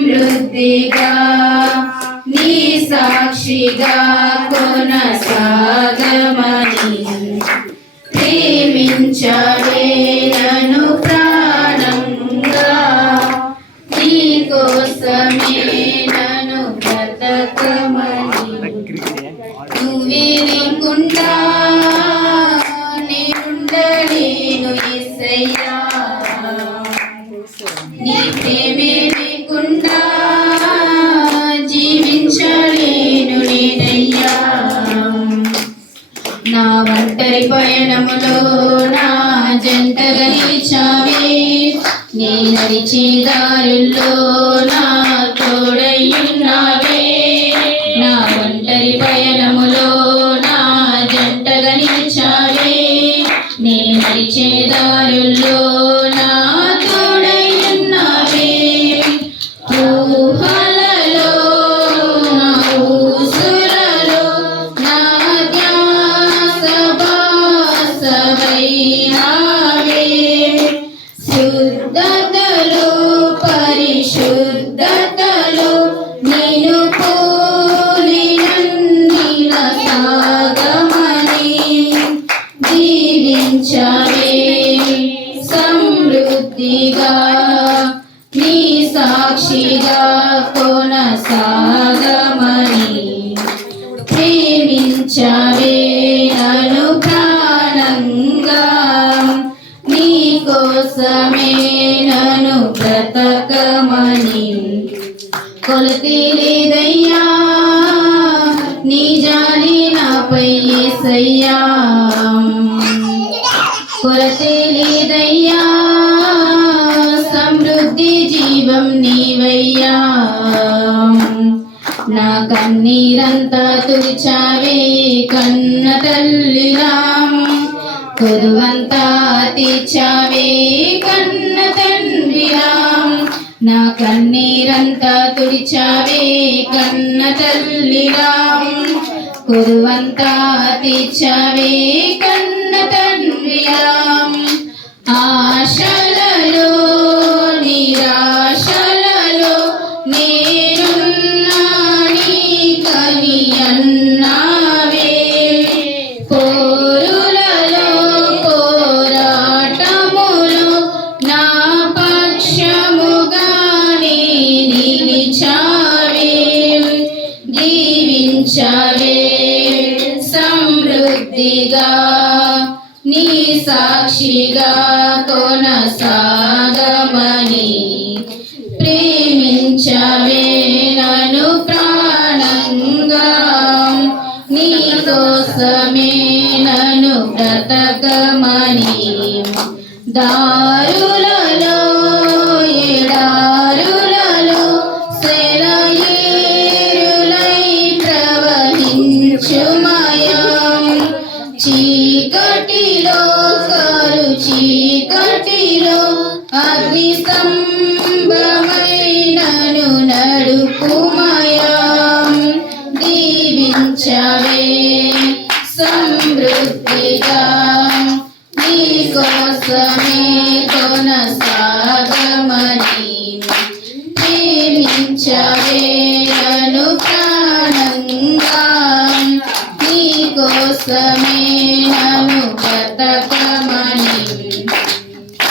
సమృద్ధిగా నీ సాక్షిగా కొనసాగమని ప్రేమించవేనను ప్రాణంగా నీ కోసమే నను బ్రతకమని నా ఒంటరి పయనములో నా జంటగా నిలిచావే నీ నడిచే దారుల్లో నా నీ సాక్షిగా కొనసాగమని ప్రేమించవే నన్ను ప్రాణంగా నీ కోసమే నన్ను బ్రతకమని కొలతి నీ జాలి నాపై ఏసయ్యా. కొరతే దైవం నీవయ్యా. నా కన్నీరంతా తుడిచావే కన్న తల్లిలా కొరువంతా తీర్చావే కన్న తండ్రిలా నా కన్నీరంతా తుడిచావే కన్న తల్లిలా కొరువంతా తీర్చావే కన్న తండ్రిలా ఆశ సమృద్ధిగా నీ సాక్షిగా కొనసాగమని ప్రేమించవే నన్ను ప్రాణంగా. నీ కోసమే నన్ను బ్రతకమని దారు కరు చీకటిలో అగ్ని స్తంభమైనను నడుపుమయం దీవించవే సమృద్ధిగా. నీ కోసమే కొనసాగమని ప్రేమించవే నన్ను ప్రాణంగా నీ కోసమే నన్ను బ్రతకమని